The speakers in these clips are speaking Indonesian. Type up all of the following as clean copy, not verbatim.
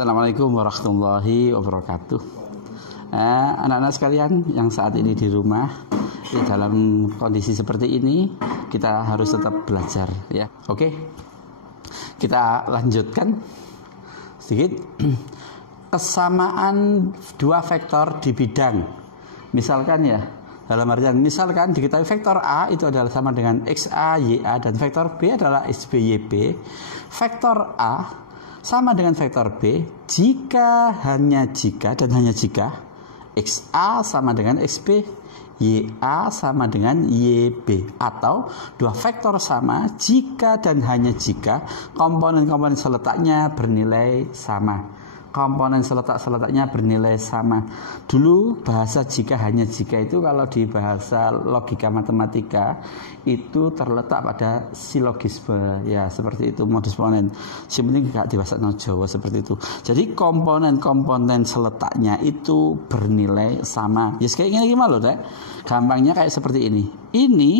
Assalamualaikum warahmatullahi wabarakatuh. Anak-anak sekalian yang saat ini di rumah, dalam kondisi seperti ini kita harus tetap belajar, ya. Oke, kita lanjutkan sedikit. Kesamaan dua vektor di bidang, misalkan ya, dalam artian misalkan diketahui vektor A itu adalah sama dengan XA, YA, dan vektor B adalah XB, YB. Vektor A sama dengan vektor B jika dan hanya jika XA sama dengan XB, YA sama dengan YB, atau dua vektor sama jika dan hanya jika komponen-komponen seletaknya bernilai sama. Komponen seletaknya bernilai sama. Dulu bahasa jika hanya jika itu kalau di bahasa logika matematika itu terletak pada silogisme, ya seperti itu, modus ponens. Yang penting gak di bahasa Jawa seperti itu. Jadi komponen-komponen seletaknya itu bernilai sama. Ya kayak gini loh, deh. Gampangnya kayak seperti ini. Ini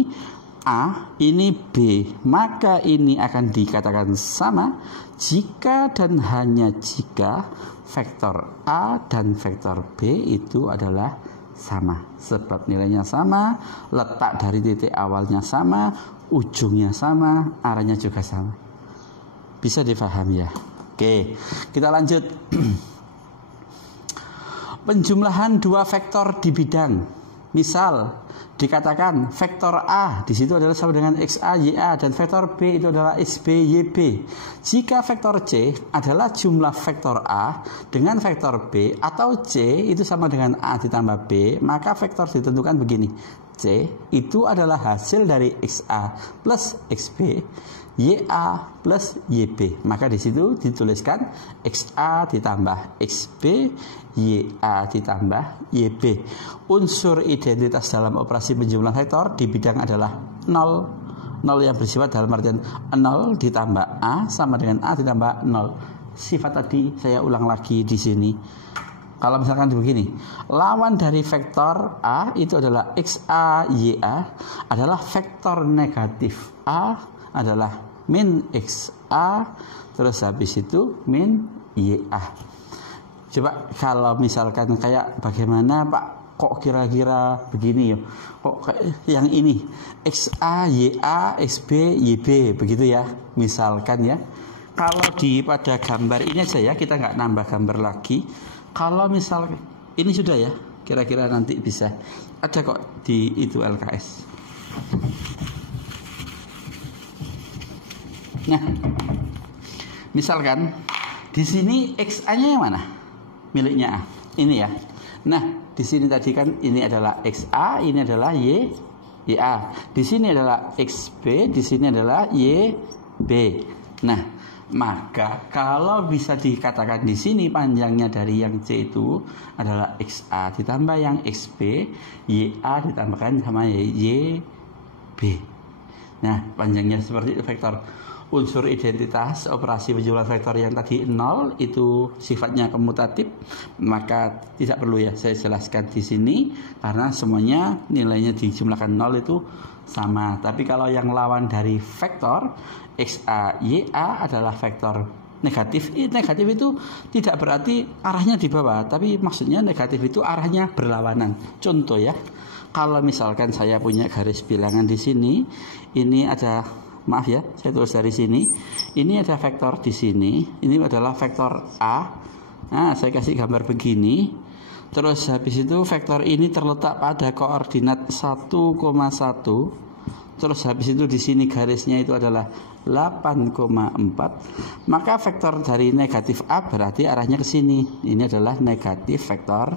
A, ini B, maka ini akan dikatakan sama jika dan hanya jika vektor A dan vektor B itu adalah sama. Sebab nilainya sama, letak dari titik awalnya sama, ujungnya sama, arahnya juga sama. Bisa difahami ya? Oke, kita lanjut. Penjumlahan dua vektor di bidang. Misal dikatakan vektor A di situ adalah sama dengan XA, YA, dan vektor B itu adalah XB, YB. Jika vektor C adalah jumlah vektor A dengan vektor B, atau C itu sama dengan A ditambah B, maka vektor ditentukan begini. C itu adalah hasil dari XA plus XB, YA plus YB. Maka di situ dituliskan XA ditambah XB, YA ditambah YB. Unsur identitas dalam operasi penjumlahan vektor di bidang adalah 0. 0 yang bersifat dalam artian 0 ditambah A sama dengan A ditambah 0. Sifat tadi saya ulang lagi di sini. Kalau misalkan begini, lawan dari vektor A itu adalah XA, YA adalah vektor negatif. A adalah min XA, terus habis itu min YA. Coba kalau misalkan kayak bagaimana Pak, kok kira-kira begini ya, kok kayak yang ini XA, YA, XB, YB begitu ya, misalkan ya. Kalau pada gambar ini aja ya, kita nggak nambah gambar lagi. Kalau misal ini sudah ya, kira-kira nanti bisa ada kok di itu LKS. Nah, misalkan di sini XA-nya yang mana? Miliknya A. Ini ya. Nah, di sini tadi kan ini adalah XA, ini adalah YA. Di sini adalah XB, di sini adalah YB. Nah, maka kalau bisa dikatakan di sini panjangnya dari yang C itu adalah XA ditambah yang XB, YA ditambahkan sama YB. Nah, panjangnya seperti itu vektor. Unsur identitas operasi penjumlahan vektor yang tadi 0 itu sifatnya komutatif, maka tidak perlu ya saya jelaskan di sini karena semuanya nilainya dijumlahkan 0 itu sama. Tapi kalau yang lawan dari vektor XA, YA adalah vektor negatif. Negatif itu tidak berarti arahnya di bawah, tapi maksudnya negatif itu arahnya berlawanan. Contoh ya, kalau misalkan saya punya garis bilangan di sini, ini ada, maaf ya, saya tulis dari sini. Ini ada vektor di sini. Ini adalah vektor A. Nah, saya kasih gambar begini. Terus habis itu vektor ini terletak pada koordinat 1,1. Terus habis itu di sini garisnya itu adalah 8,4. Maka vektor dari negatif A berarti arahnya ke sini. Ini adalah negatif vektor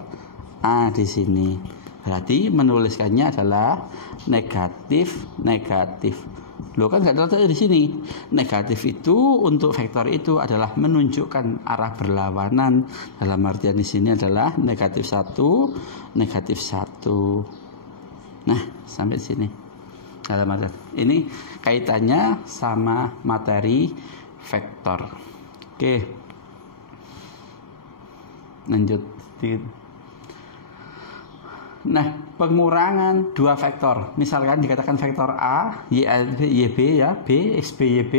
A di sini. Berarti menuliskannya adalah negatif. Loh kan nggak terletak di sini. Negatif itu untuk vektor itu adalah menunjukkan arah berlawanan. Dalam artian di sini adalah negatif 1, negatif 1. Nah, sampai sini. Dalam artian ini kaitannya sama materi vektor. Oke. Lanjut. Nah, pengurangan dua vektor, misalkan dikatakan vektor A, YB ya, B, XB, YB.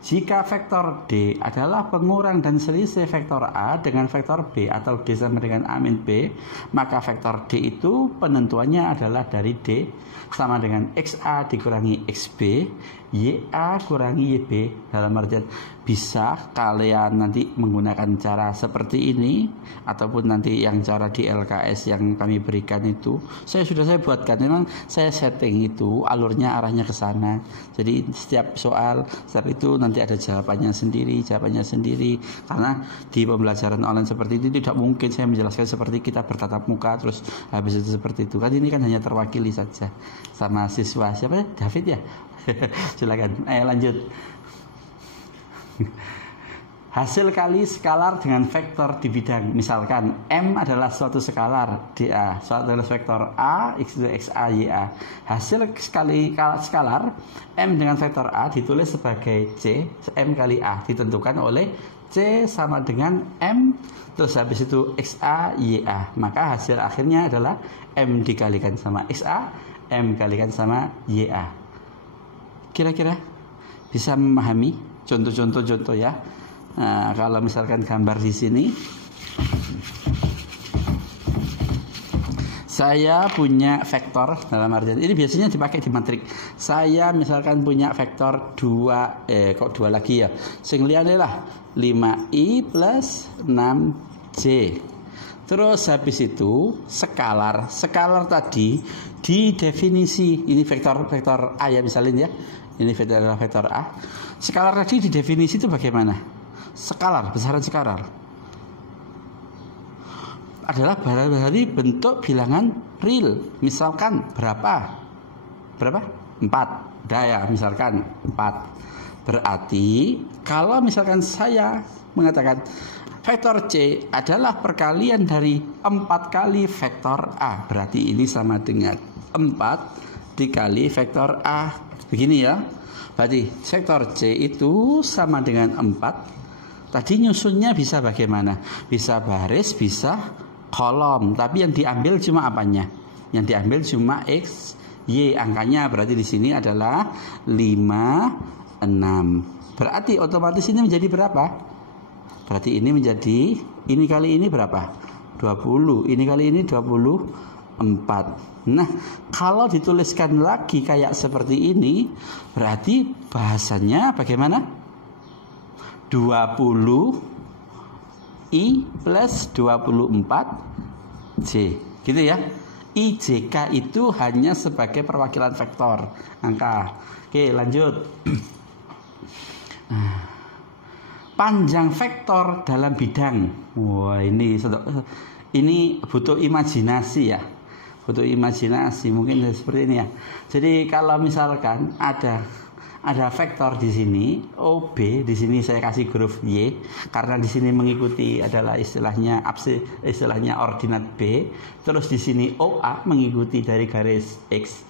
Jika vektor D adalah pengurang dan selisih vektor A dengan vektor B atau D sama dengan A min B, maka vektor D itu penentuannya adalah dari D sama dengan XA dikurangi XB, YA kurangi YB. Dalam artian bisa kalian nanti menggunakan cara seperti ini, ataupun nanti yang cara di LKS yang kami berikan itu saya buatkan, memang saya setting itu alurnya arahnya ke sana. Jadi setiap soal setelah itu nanti ada jawabannya sendiri karena di pembelajaran online seperti itu tidak mungkin saya menjelaskan seperti kita bertatap muka terus habis itu seperti itu kan. Ini kan hanya terwakili saja sama siswa siapa ya, David ya. Silakan, ayo lanjut. Hasil kali skalar dengan vektor di bidang, misalkan M adalah suatu skalar dA, suatu adalah vektor A, X2, XA, YA. Hasil kali skalar M dengan vektor A ditulis sebagai C, M kali A, ditentukan oleh C sama dengan M, terus habis itu XA, YA. Maka hasil akhirnya adalah M dikalikan sama XA, M dikalikan sama YA. Kira-kira bisa memahami contoh ya. Nah, kalau misalkan gambar di sini, saya punya vektor, dalam artian ini biasanya dipakai di matrik. Saya misalkan punya vektor 2, kok 2 lagi ya, sing liyane lah 5i plus 6j. Terus habis itu skalar tadi di definisi, ini vektor A ya misalnya ya, ini vektor A. Skalar tadi di definisi itu bagaimana? Skalar, besaran skalar adalah dari bentuk bilangan real. Misalkan berapa? 4. Dah ya, misalkan 4. Berarti kalau misalkan saya mengatakan vektor C adalah perkalian dari 4 kali vektor A, berarti ini sama dengan 4 dikali vektor A. Begini ya. Berarti vektor C itu sama dengan 4. Tadi nyusunnya bisa bagaimana? Bisa baris, bisa kolom. Tapi yang diambil cuma apanya? Yang diambil cuma X, Y. Angkanya berarti di sini adalah 5, 6. Berarti otomatis ini menjadi berapa? Berarti ini menjadi, ini kali ini berapa? 20. Ini kali ini 24. Nah, kalau dituliskan lagi kayak seperti ini, berarti bahasanya bagaimana? 20i plus 24j, gitu ya. IJK itu hanya sebagai perwakilan vektor angka. Oke, lanjut. Panjang vektor dalam bidang. Wah, ini butuh imajinasi ya. Butuh imajinasi, mungkin seperti ini ya. Jadi kalau misalkan ada vektor di sini OB, di sini saya kasih huruf Y karena di sini mengikuti adalah istilahnya ordinat B. Terus di sini OA mengikuti dari garis X.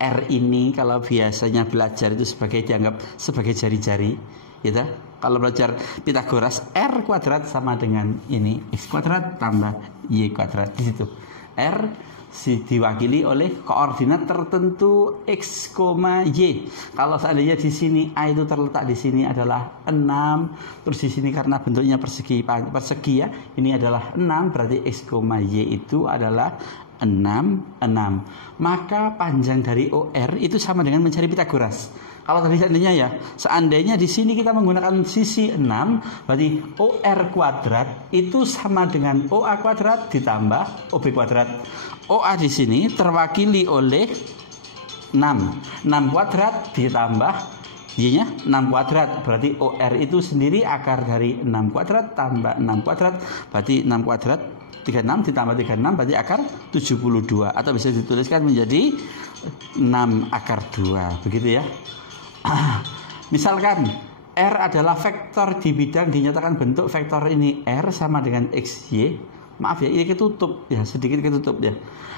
R ini kalau biasanya belajar itu dianggap sebagai jari-jari, gitu. Kalau belajar Pitagoras, R kuadrat sama dengan ini X kuadrat tambah Y kuadrat, di situ R diwakili oleh koordinat tertentu X, Y. Kalau seandainya di sini A itu terletak di sini adalah 6, terus di sini karena bentuknya persegi ya, ini adalah 6, berarti X, Y itu adalah 6. Maka panjang dari OR itu sama dengan mencari Pitagoras. Kalau tadi seandainya di sini kita menggunakan sisi 6, berarti OR kuadrat itu sama dengan OA kuadrat ditambah OB kuadrat. OA di sini terwakili oleh 6 kuadrat ditambah Y-nya 6 kuadrat. Berarti OR itu sendiri akar dari 6 kuadrat tambah 6 kuadrat. Berarti 6 kuadrat 36 ditambah 36 berarti akar 72. Atau bisa dituliskan menjadi 6 akar 2. Begitu ya. Misalkan R adalah vektor di bidang, dinyatakan bentuk vektor ini R sama dengan XY. Maaf ya, ini ketutup ya, sedikit ketutup ya.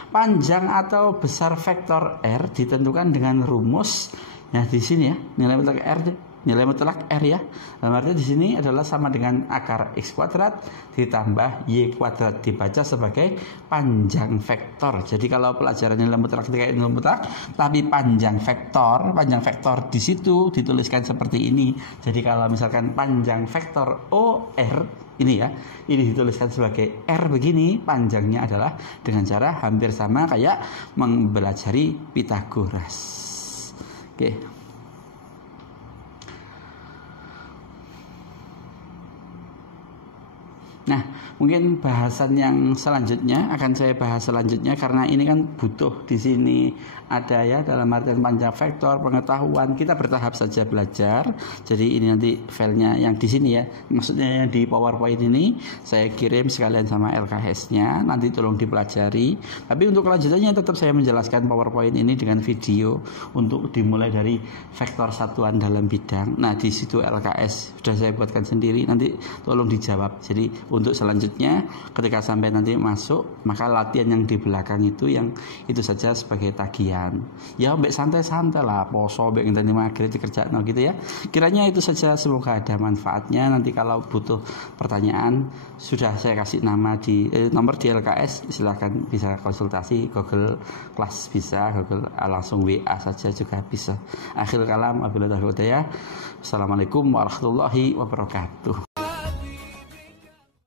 Panjang atau besar vektor R ditentukan dengan rumus ya di sini ya. Nilai vektor R nilai mutlak R ya. Dalam arti di sini adalah sama dengan akar X kuadrat ditambah Y kuadrat, dibaca sebagai panjang vektor. Jadi kalau pelajaran nilai mutlak ketika nilai mutlak tapi panjang vektor di situ dituliskan seperti ini. Jadi kalau misalkan panjang vektor OR ini ya, ini dituliskan sebagai R begini, panjangnya adalah dengan cara hampir sama kayak mempelajari Pythagoras. Oke. Nah, mungkin bahasan yang selanjutnya akan saya bahas selanjutnya karena ini kan butuh di sini ada ya dalam artian panjang vektor pengetahuan. Kita bertahap saja belajar. Jadi ini nanti filenya yang di sini ya, maksudnya yang di PowerPoint ini saya kirim sekalian sama LKS-nya. Nanti tolong dipelajari. Tapi untuk kelanjutannya tetap saya menjelaskan PowerPoint ini dengan video untuk dimulai dari vektor satuan dalam bidang. Nah, di situ LKS sudah saya buatkan sendiri. Nanti tolong dijawab. Jadi untuk selanjutnya ketika sampai nanti masuk, maka latihan yang di belakang itu yang itu saja sebagai tagihan. Ya mbak santai-santai lah, poso mbak ngenteni maghrib dikerjakan gitu ya. Kiranya itu saja, semoga ada manfaatnya. Nanti kalau butuh pertanyaan sudah saya kasih nama di nomor di LKS, silahkan bisa konsultasi Google Class bisa, Google langsung WA saja juga bisa. Akhir kalam, wabillahi taufiq wal hidayah. Assalamualaikum warahmatullahi wabarakatuh.